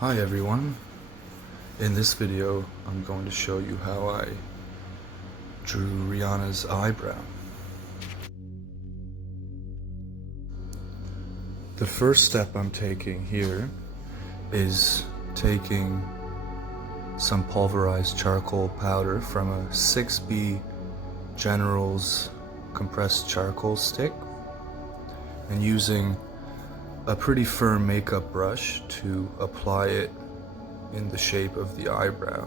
Hi everyone, in this video I'm going to show you how I drew Rihanna's eyebrow. The first step I'm taking here is taking some pulverized charcoal powder from a 6B General's compressed charcoal stick and using a pretty firm makeup brush to apply it in the shape of the eyebrow.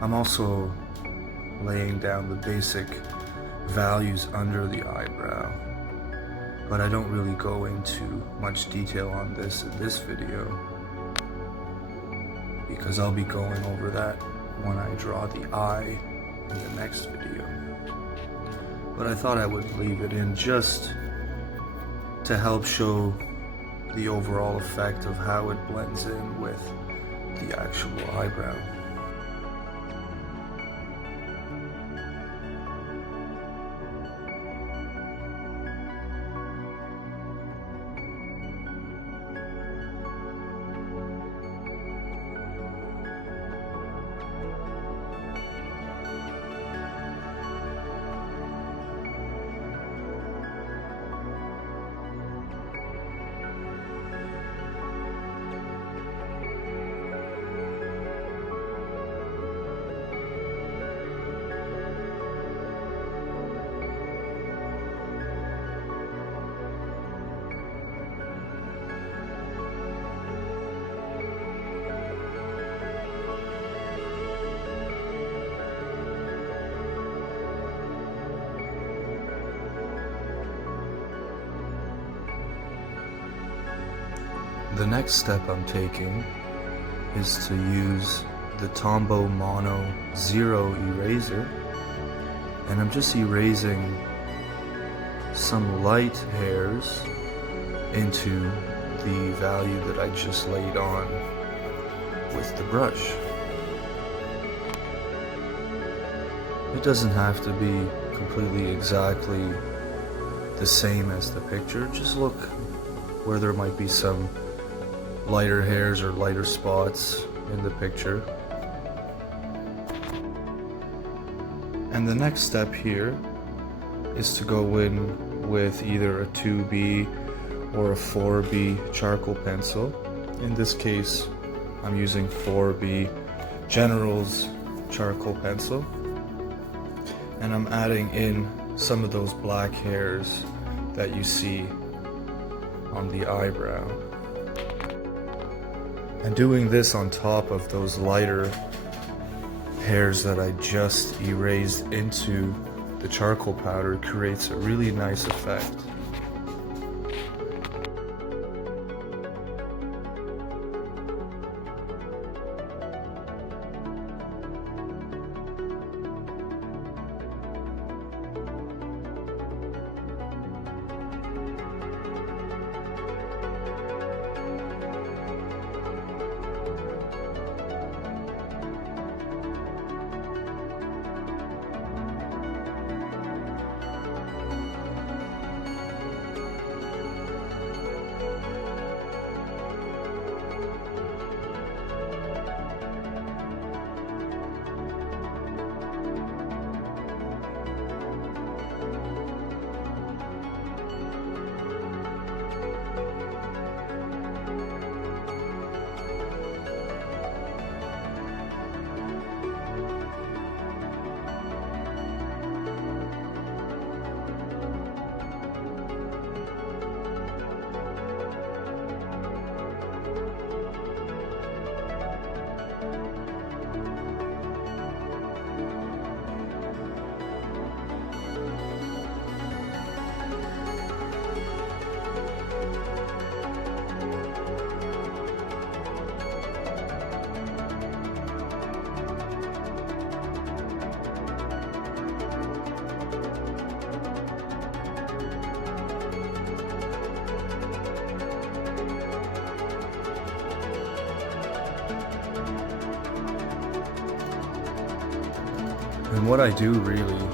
I'm also laying down the basic values under the eyebrow, but I don't really go into much detail on this in this video because I'll be going over that when I draw the eye in the next video. But I thought I would leave it in just to help show the overall effect of how it blends in with the actual eyebrow. The next step I'm taking is to use the Tombow Mono Zero eraser, and I'm just erasing some light hairs into the value that I just laid on with the brush. It doesn't have to be completely exactly the same as the picture, just look where there might be some lighter hairs or lighter spots in the picture. And the next step here is to go in with either a 2B or a 4B charcoal pencil. In this case, I'm using 4B General's charcoal pencil, and I'm adding in some of those black hairs that you see on the eyebrow. And doing this on top of those lighter hairs that I just erased into the charcoal powder creates a really nice effect. And what I do really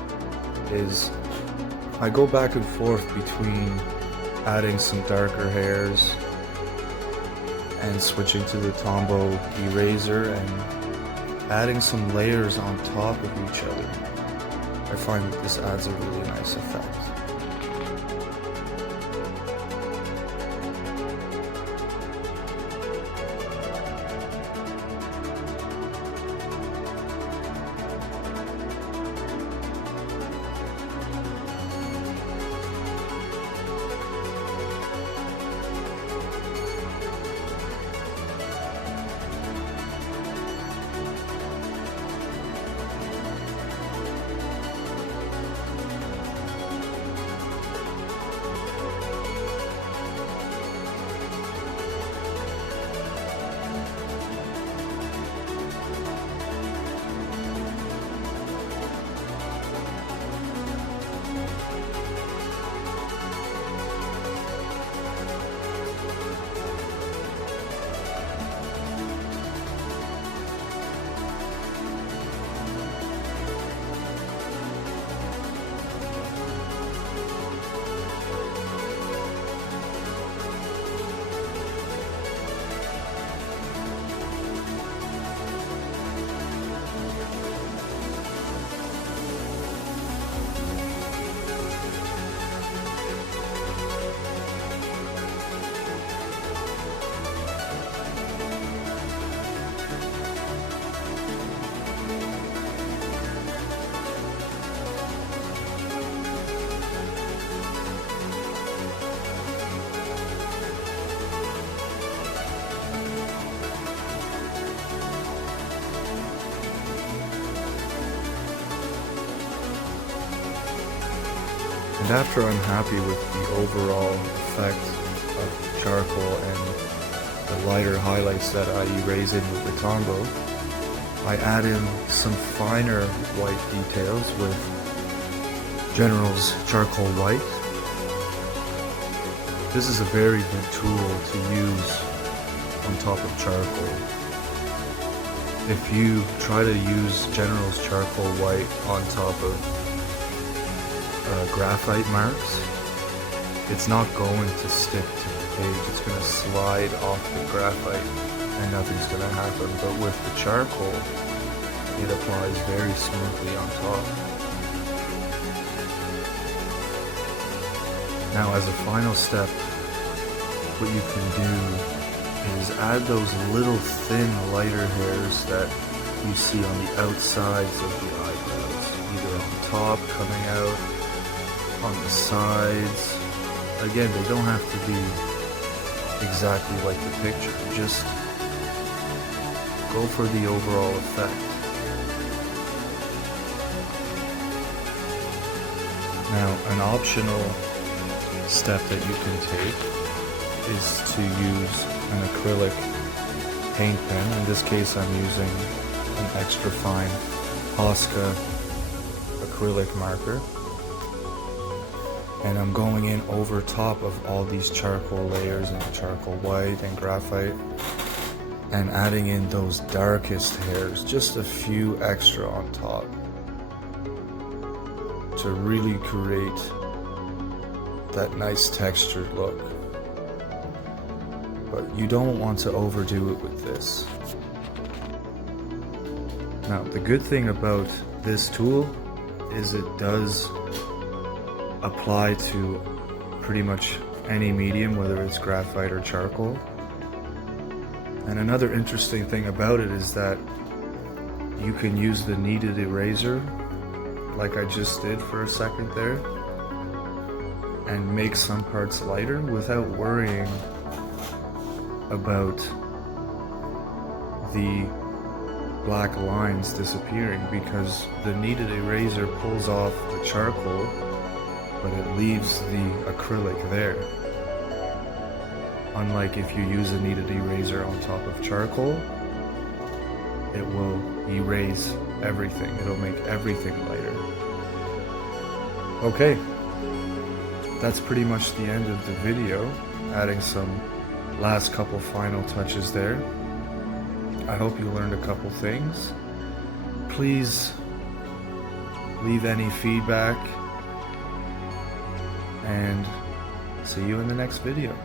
is I go back and forth between adding some darker hairs and switching to the Tombow eraser and adding some layers on top of each other. I find that this adds a really nice effect. And after I'm happy with the overall effect of charcoal and the lighter highlights that I erase in with the Tombow, I add in some finer white details with General's Charcoal White. This is a very good tool to use on top of charcoal. If you try to use General's Charcoal White on top of graphite marks, it's not going to stick to the page. It's going to slide off the graphite and nothing's going to happen. But with the charcoal, it applies very smoothly on top. Now, as a final step, what you can do is add those little thin lighter hairs that you see on the outsides of the eyebrows, either on top, coming out, on the sides. Again, they don't have to be exactly like the picture. Just go for the overall effect. Now, an optional step that you can take is to use an acrylic paint pen. In this case, I'm using an extra fine Posca acrylic marker. And I'm going in over top of all these charcoal layers and charcoal white and graphite and adding in those darkest hairs, just a few extra on top to really create that nice textured look. But you don't want to overdo it with this. Now, the good thing about this tool is it does apply to pretty much any medium, whether it's graphite or charcoal. And another interesting thing about it is that you can use the kneaded eraser, like I just did for a second there, and make some parts lighter without worrying about the black lines disappearing, because the kneaded eraser pulls off the charcoal, but it leaves the acrylic there. Unlike if you use a kneaded eraser on top of charcoal, it will erase everything. It'll make everything lighter. Okay, that's pretty much the end of the video, adding some last couple final touches there. I hope you learned a couple things. Please leave any feedback and see you in the next video.